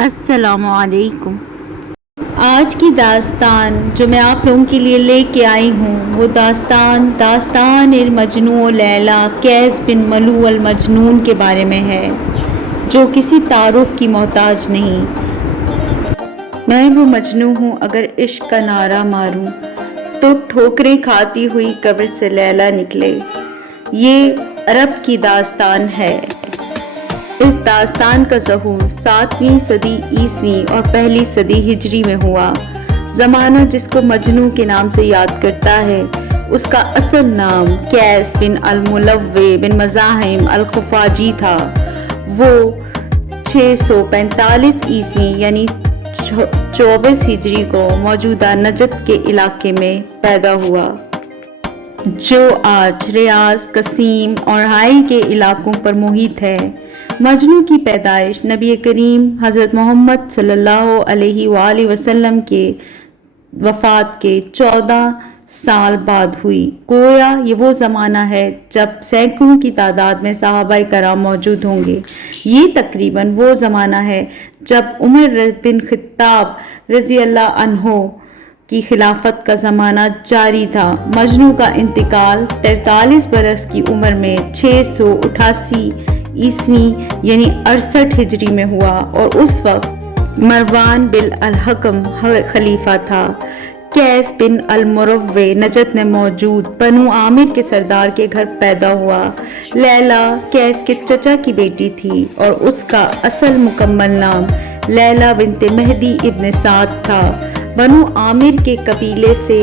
السلام علیکم۔ آج کی داستان جو میں آپ لوگوں کے لیے لے کے آئی ہوں وہ داستان المجنون لیلا قیس بن ملوح المجنون کے بارے میں ہے، جو کسی تعارف کی محتاج نہیں۔ میں وہ مجنون ہوں، اگر عشق کا نعرہ ماروں تو ٹھوکریں کھاتی ہوئی قبر سے لیلا نکلے۔ یہ عرب کی داستان ہے۔ اس داستان کا ظہور 7ویں صدی عیسوی اور پہلی صدی ہجری میں ہوا۔ زمانہ جس کو مجنون کے نام سے یاد کرتا ہے، اس کا اصل نام قیس بن الملوح بن مزاحم الخفاجی تھا۔ وہ 645 عیسوی یعنی 24 ہجری کو موجودہ نجد کے علاقے میں پیدا ہوا، جو آج ریاض، قصیم اور حائل کے علاقوں پر محیط ہے۔ مجنون کی پیدائش نبی کریم حضرت محمد صلی اللہ علیہ وآلہ وسلم کے وفات کے 14 سال بعد ہوئی۔ گویا یہ وہ زمانہ ہے جب سینکڑوں کی تعداد میں صحابہ کرام موجود ہوں گے۔ یہ تقریباً وہ زمانہ ہے جب عمر بن خطاب رضی اللہ عنہ کی خلافت کا زمانہ جاری تھا۔ مجنون کا انتقال 43 برس کی عمر میں 688 عیسوی یعنی 68 ہجری میں ہوا، اور اس وقت مروان بن الحکم خلیفہ تھا۔ قیس بن الملوح نجد میں موجود بنو عامر کے سردار کے گھر پیدا ہوا۔ لیلا قیس کے چچا کی بیٹی تھی اور اس کا اصل مکمل نام لیلا بنت مہدی ابن سعد تھا۔ بنو عامر کے قبیلے سے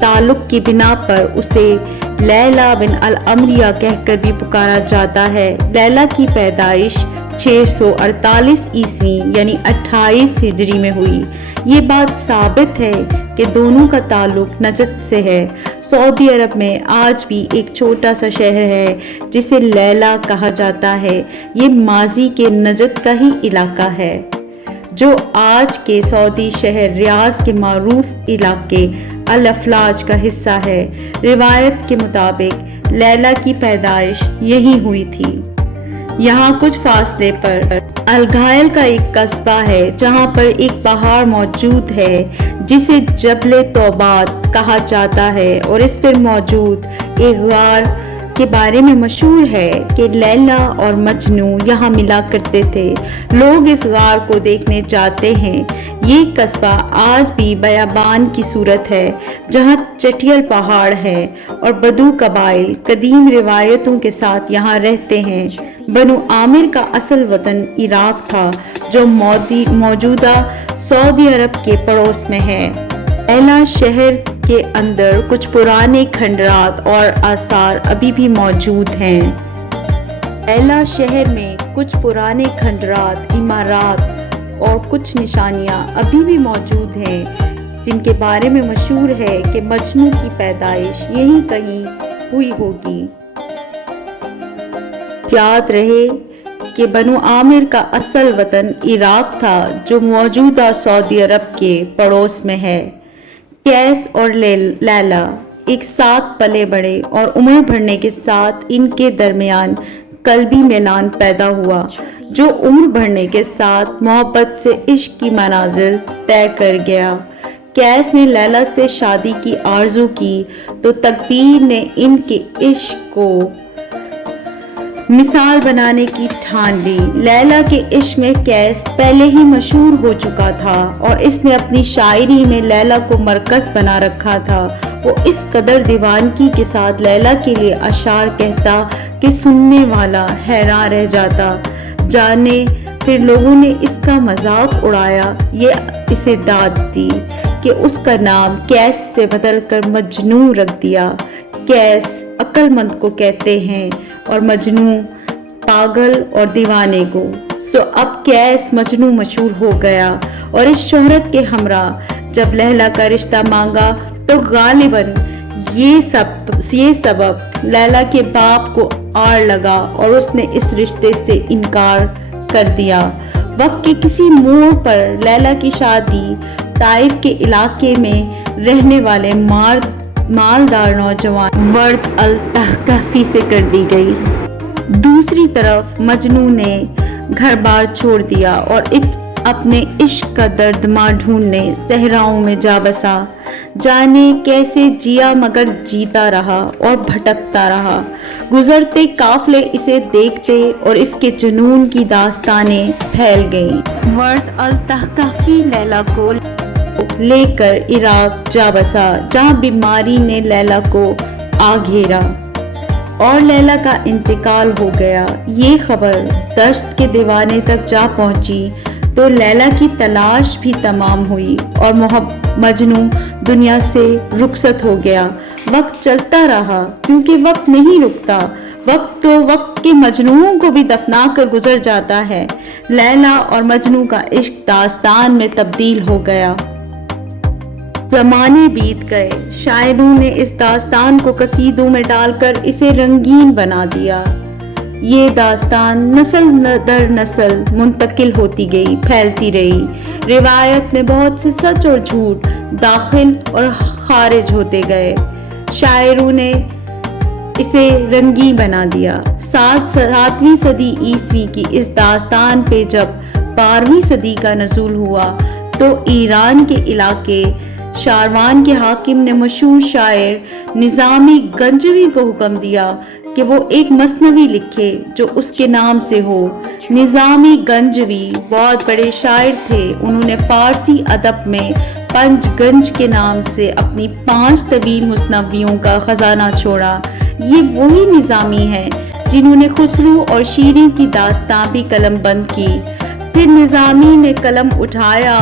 تعلق کی بنا پر اسے لیلا بن الامریہ کہہ کر بھی پکارا جاتا ہے۔ لیلا کی پیدائش 648 عیسوی یعنی 28 ہجری میں ہوئی۔ یہ بات ثابت ہے کہ دونوں کا تعلق نجد سے ہے۔ سعودی عرب میں آج بھی ایک چھوٹا سا شہر ہے جسے لیلا کہا جاتا ہے۔ یہ ماضی کے نجد کا ہی علاقہ ہے، جو آج کے سعودی شہر ریاض کے معروف علاقے الافلاج کا حصہ ہے۔ روایت کے مطابق لیلا کی پیدائش یہیں ہوئی تھی۔ یہاں کچھ فاصلے پر الغائل کا ایک قصبہ ہے جہاں پر ایک پہاڑ موجود ہے جسے جبل توبات کہا جاتا ہے، اور اس پر موجود ایک غار کے بارے میں مشہور ہے کہ لیلا اور مجنون یہاں ملا کرتے تھے۔ لوگ اس غار کو دیکھنے جاتے ہیں۔ یہ قصبہ آج بھی بیابان کی صورت ہے جہاں چٹیل پہاڑ ہے اور بدو قبائل قدیم روایتوں کے ساتھ یہاں رہتے ہیں۔ بنو عامر کا اصل وطن عراق تھا، جو موجودہ سعودی عرب کے پڑوس میں ہے۔ لیلا شہر کے اندر کچھ پرانے کھنڈرات اور آثار ابھی بھی موجود ہیں۔ لیلا شہر میں کچھ پرانے کھنڈرات، عمارات اور کچھ نشانیاں ابھی بھی موجود ہیں، جن کے بارے میں مشہور ہے کہ مجنون کی پیدائش یہیں کہیں ہوئی ہوگی۔ یاد رہے کہ بنو عامر کا اصل وطن عراق تھا، جو موجودہ سعودی عرب کے پڑوس میں ہے۔ قیس اور لیلا ایک ساتھ پلے بڑھے اور عمر بڑھنے کے ساتھ ان کے درمیان قلبی میلان پیدا ہوا، جو عمر بڑھنے کے ساتھ محبت سے عشق کی منازل طے کر گیا۔ قیس نے لیلا سے شادی کی آرزو کی تو تقدیر نے ان کے عشق کو مثال بنانے کی ٹھان لی۔ لیلا کے عشق میں قیس پہلے ہی مشہور ہو چکا تھا اور اس نے اپنی شاعری میں لیلا کو مرکز بنا رکھا تھا۔ وہ اس قدر دیوانگی کے ساتھ لیلا کے لیے اشعار کہتا کہ سننے والا حیران رہ جاتا۔ جانے پھر لوگوں نے اس کا مذاق اڑایا، یہ اسے داد دی کہ اس کا نام قیس سے بدل کر مجنون رکھ دیا۔ قیس عقل مند کو کہتے ہیں اور مجنون پاگل اور دیوانے کو۔ سو اب قیس مجنون مشہور ہو گیا، اور اس شہرت کے ہمراہ جب لیلا کا رشتہ مانگا تو غالباً یہ سبب لیلا کے باپ کو آڑ لگا اور اس نے اس رشتے سے انکار کر دیا۔ وقت کے کسی موڑ پر لیلا کی شادی طائف کے علاقے میں رہنے والے مالدار نوجوان ورد التحقفی سے کر دی گئی۔ دوسری طرف مجنون نے گھر بار چھوڑ دیا اور اپنے عشق کا درد ماں ڈھونڈنے صحراؤں میں جا بسا، جانے کیسے جیا مگر جیتا رہا اور بھٹکتا رہا۔ گزرتے قافلے اسے دیکھتے اور اس کے جنون کی داستانیں پھیل گئیں۔ ورد التحقافی لیلا کو لے کر عراق جا بسا، جہاں بیماری نے لیلا کو آ گھیرا اور لیلا کا انتقال ہو گیا۔ یہ خبر دشت کے دیوانے تک جا پہنچی تو لیلا کی تلاش بھی تمام ہوئی اور مجنو دنیا سے رخصت ہو گیا۔ وقت چلتا رہا کیونکہ وقت نہیں رکتا، وقت تو وقت کے مجنوؤں کو بھی دفنا کر گزر جاتا ہے۔ لیلا اور مجنو کا عشق داستان میں تبدیل ہو گیا۔ زمانے بیت گئے، شاعروں نے اس داستان کو قصیدوں میں ڈال کر اسے رنگین بنا دیا۔ یہ داستان نسل در نسل منتقل ہوتی گئی، پھیلتی رہی۔ روایت میں بہت سے سچ اور جھوٹ داخل اور خارج ہوتے گئے۔ شاعروں نے اسے رنگین بنا دیا۔ 7ویں صدی عیسوی کی اس داستان پہ جب 12ویں صدی کا نزول ہوا تو ایران کے علاقے شاروان کے حاکم نے مشہور شاعر نظامی گنجوی کو حکم دیا کہ وہ ایک مثنوی لکھے جو اس کے نام سے ہو۔ نظامی گنجوی بہت بڑے شاعر تھے۔ انہوں نے فارسی ادب میں پنج گنج کے نام سے اپنی 5 طویل مثنویوں کا خزانہ چھوڑا۔ یہ وہی نظامی ہیں جنہوں نے خسرو اور شیریں کی داستان بھی قلم بند کی۔ پھر نظامی نے قلم اٹھایا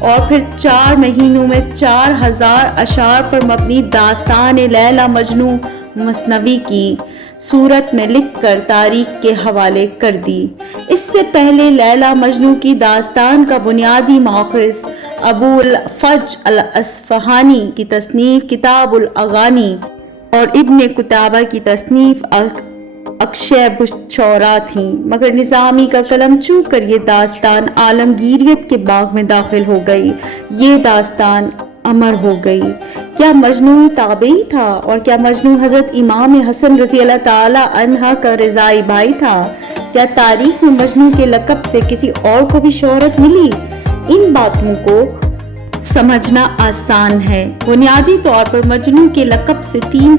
اور پھر 4 مہینوں میں 4000 اشعار پر مبنی داستان لیلا مجنو مثنوی کی صورت میں لکھ کر تاریخ کے حوالے کر دی۔ اس سے پہلے لیلا مجنو کی داستان کا بنیادی ماخذ ابو الفج الاصفہانی کی تصنیف کتاب الاغانی اور ابن قتیبہ کی تصنیف اکشیب الشعراء تھیں، مگر نظامی کا قلم چھو کر یہ داستان عالمگیریت کے باغ میں داخل ہو گئی۔ یہ داستان امر ہو گئی۔ کیا مجنو تابعی تھا؟ اور کیا مجنو حضرت امام حسن رضی اللہ تعالی عنہ کا رضائی بھائی تھا؟ کیا تاریخ میں مجنو کے لقب سے کسی اور کو بھی شہرت ملی؟ ان باتوں کو سمجھنا آسان ہے۔ بنیادی طور پر مجنو کے لقب سے 3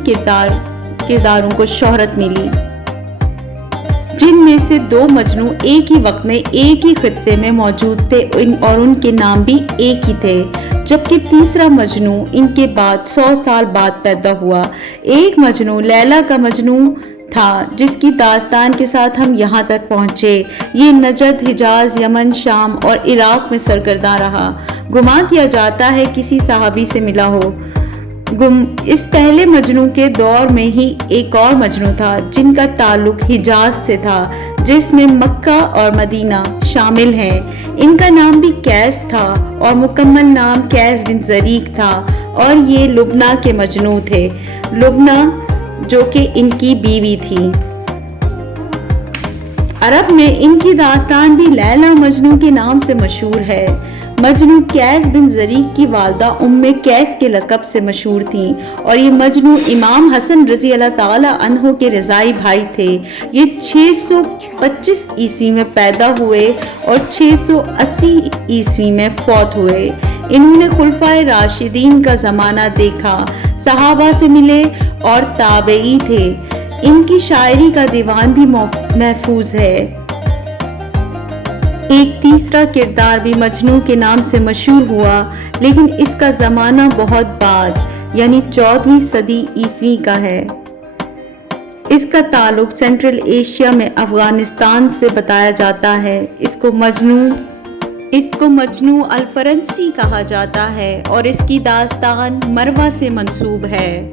کرداروں کو شہرت ملی، جن میں سے 2 مجنو ایک ہی وقت میں ایک ہی خطے میں موجود تھے اور ان کے نام بھی ایک ہی تھے، جبکہ تیسرا مجنو ان کے بعد 100 سال بعد پیدا ہوا۔ ایک مجنو لیلا کا مجنو تھا جس کی داستان کے ساتھ ہم یہاں تک پہنچے۔ یہ نجد، حجاز، یمن، شام اور عراق میں سرگرداں رہا۔ گمان کیا جاتا ہے کسی صحابی سے ملا ہو۔ اس پہلے مجنو کے دور میں ہی ایک اور مجنو تھا جن کا تعلق حجاز سے تھا، جس میں مکہ اور مدینہ شامل ہیں۔ ان کا نام بھی قیس تھا اور مکمل نام قیس بن زریق تھا، اور یہ لبنہ کے مجنو تھے، لبنہ جو کہ ان کی بیوی تھی۔ عرب میں ان کی داستان بھی لیلا مجنو کے نام سے مشہور ہے۔ مجنو قیس بن زریق کی والدہ ام قیس کے لقب سے مشہور تھیں، اور یہ مجنو امام حسن رضی اللہ تعالی عنہ کے رضائی بھائی تھے۔ یہ 625 عیسوی میں پیدا ہوئے اور 680 عیسوی میں فوت ہوئے۔ انہوں نے خلفائے راشدین کا زمانہ دیکھا، صحابہ سے ملے اور تابعی تھے۔ ان کی شاعری کا دیوان بھی محفوظ ہے۔ ایک تیسرا کردار بھی مجنو کے نام سے مشہور ہوا، لیکن اس کا زمانہ بہت بعد یعنی 14ویں صدی عیسوی کا ہے۔ اس کا تعلق سینٹرل ایشیا میں افغانستان سے بتایا جاتا ہے۔ اس کو مجنو الفرنسی کہا جاتا ہے اور اس کی داستان مروہ سے منسوب ہے۔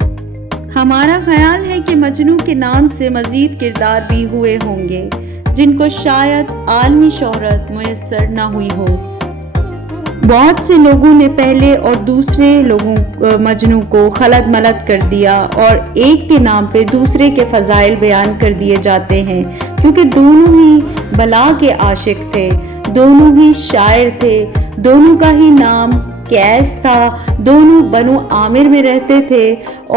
ہمارا خیال ہے کہ مجنو کے نام سے مزید کردار بھی ہوئے ہوں گے جن کو شاید عالمی شہرت میسر نہ ہوئی ہو۔ بہت سے لوگوں نے پہلے اور دوسرے مجنو کو خلط ملط کر دیا اور ایک کے نام پہ دوسرے کے فضائل بیان کر دیے جاتے ہیں، کیونکہ دونوں ہی بلا کے عاشق تھے، دونوں ہی شاعر تھے، دونوں کا ہی نام قیس تھا، دونوں بنو عامر میں رہتے تھے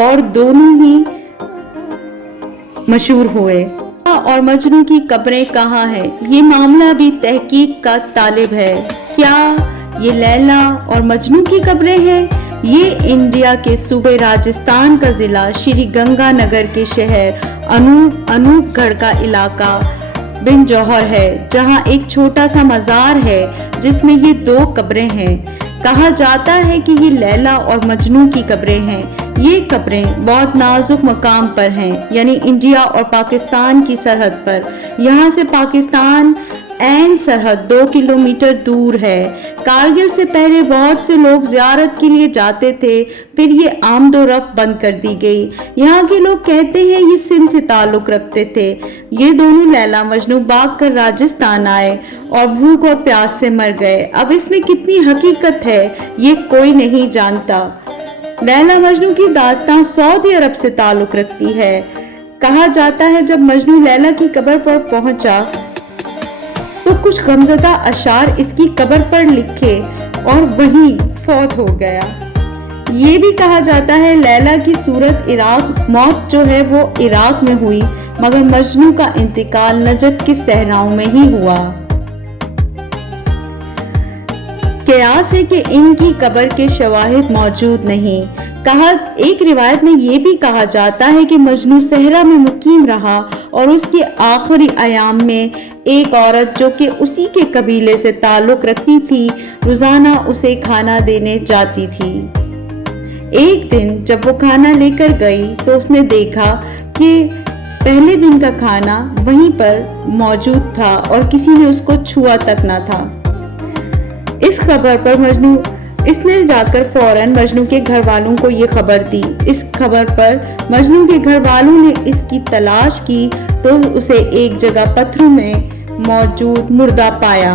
اور دونوں ہی مشہور ہوئے۔ اور مجنو کی قبریں کہاں ہیں، یہ معاملہ بھی تحقیق کا طالب ہے۔ کیا یہ لیلا اور مجنو کی قبریں ہیں؟ یہ انڈیا کے صوبے راجستھان کا ضلع شری گنگا نگر کے شہر انوپ گڑھ کا علاقہ بن جوہر ہے، جہاں ایک چھوٹا سا مزار ہے جس میں یہ 2 قبریں ہیں۔ کہا جاتا ہے کہ یہ لیلا اور مجنو کی قبریں ہیں۔ یہ قبریں بہت نازک مقام پر ہیں، یعنی انڈیا اور پاکستان کی سرحد پر۔ یہاں سے پاکستان عین سرحد 2 کلومیٹر دور ہے۔ کارگل سے پہلے بہت سے لوگ زیارت کے لیے جاتے تھے، پھر یہ آمد و رفت بند کر دی گئی۔ یہاں کے لوگ کہتے ہیں یہ سندھ سے تعلق رکھتے تھے۔ یہ دونوں لیلا مجنو بھاگ کر راجستھان آئے اور بھوک اور پیاس سے مر گئے۔ اب اس میں کتنی حقیقت ہے یہ کوئی نہیں جانتا۔ لیلا مجنو کی داستان سعودی عرب سے تعلق رکھتی ہے۔ کہا جاتا ہے جب مجنو لیلا کی قبر پر پہنچا تو کچھ غمزدہ اشعار اس کی قبر پر لکھے اور وہیں فوت ہو گیا۔ یہ بھی کہا جاتا ہے لیلا کی موت جو ہے وہ عراق میں ہوئی، مگر مجنو کا انتقال نجد کے صحراؤں میں ہی ہوا۔ قیاس ہے کہ ان کی قبر کے شواہد موجود نہیں۔ ایک روایت میں یہ بھی کہا جاتا ہے کہ مجنو صحرا میں مقیم رہا اور اس کے آخری ایام میں ایک عورت جو کہ اسی کے قبیلے سے تعلق رکھتی تھی روزانہ اسے کھانا دینے جاتی تھی۔ ایک دن جب وہ کھانا لے کر گئی تو اس نے دیکھا کہ پہلے دن کا کھانا وہیں پر موجود تھا اور کسی نے اس کو چھوا تک نہ تھا۔ اس خبر پر اس نے جا کر فوراً مجنو کے گھر والوں کو یہ خبر دی۔ اس خبر پر مجنو کے گھر والوں نے اس کی تلاش کی تو اسے ایک جگہ پتھروں میں موجود مردہ پایا۔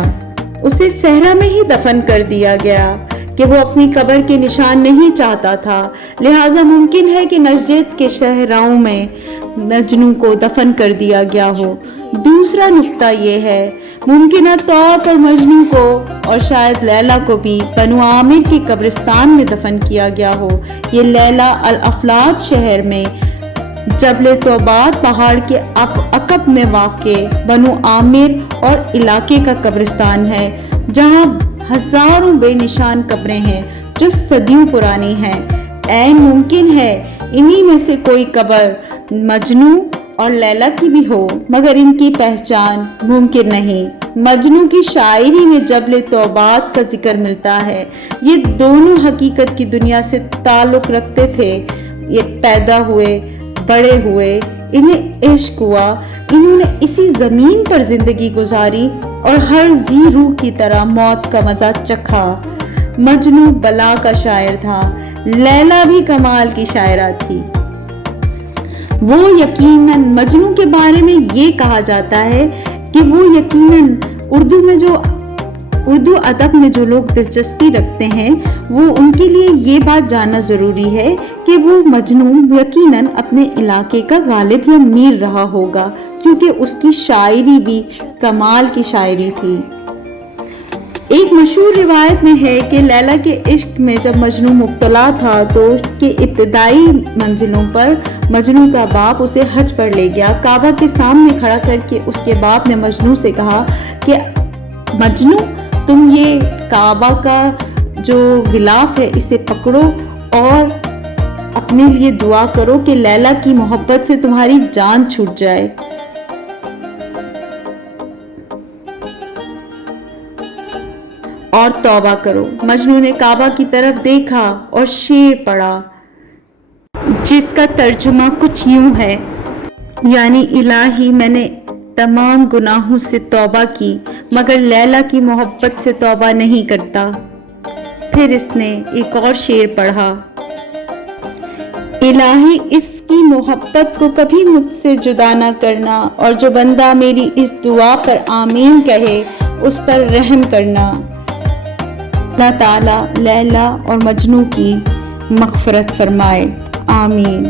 اسے صحرا میں ہی دفن کر دیا گیا کہ وہ اپنی قبر کے نشان نہیں چاہتا تھا، لہٰذا ممکن ہے کہ نجد کے صحراؤں میں مجنو کو دفن کر دیا گیا ہو۔ دوسرا نقطہ یہ ہے ممکنہ طور پر مجنو کو اور شاید لیلا کو بھی بنو عامر کے قبرستان میں دفن کیا گیا ہو۔ یہ لیلا الافلاج شہر میں جبل توبات پہاڑ کے عقب میں واقع بنو عامر اور علاقے کا قبرستان ہے، جہاں ہزاروں بے نشان قبریں ہیں جو صدیوں پرانی ہیں۔ عین ممکن ہے انہی میں سے کوئی قبر مجنو اور لیلا کی بھی ہو، مگر ان کی پہچان ممکن نہیں۔ مجنو کی شاعری میں جبل توبات کا ذکر ملتا ہے۔ یہ دونوں حقیقت کی دنیا سے تعلق رکھتے تھے، یہ پیدا ہوئے، بڑے ہوئے، انہیں عشق ہوا، انہوں نے اسی زمین پر زندگی گزاری اور ہر ذی روح کی طرح موت کا مزہ چکھا۔ مجنو بلا کا شاعر تھا، لیلا بھی کمال کی شاعرہ تھی۔ وہ یقیناً مجنو کے بارے میں یہ کہا جاتا ہے کہ وہ یقیناً اردو ادب میں جو لوگ دلچسپی رکھتے ہیں وہ ان کے لیے یہ بات جاننا ضروری ہے کہ وہ مجنو یقیناً اپنے علاقے کا غالب یا میر رہا ہوگا، کیونکہ اس کی شاعری بھی کمال کی شاعری تھی۔ ایک مشہور روایت میں ہے کہ لیلا کے عشق میں جب مجنو مبتلا تھا تو اس کے ابتدائی منزلوں پر مجنو کا باپ اسے حج پر لے گیا۔ کعبہ کے سامنے کھڑا کر کے اس کے باپ نے مجنو سے کہا کہ مجنو تم یہ کعبہ کا جو غلاف ہے اسے پکڑو اور اپنے لیے دعا کرو کہ لیلا کی محبت سے تمہاری جان چھوٹ جائے۔ اور توبہ کرو۔ مجنو نے کعبہ کی طرف دیکھا اور شعر پڑھا جس کا ترجمہ کچھ یوں ہے، یعنی الہی میں نے تمام گناہوں سے توبہ کی مگر لیلا کی محبت سے توبہ نہیں کرتا۔ پھر اس نے ایک اور شعر پڑھا، الہی اس کی محبت کو کبھی مجھ سے جدا نہ کرنا اور جو بندہ میری اس دعا پر آمین کہے اس پر رحم کرنا۔ اللہ تعالیٰ لیلا اور مجنو کی مغفرت فرمائے، آمین۔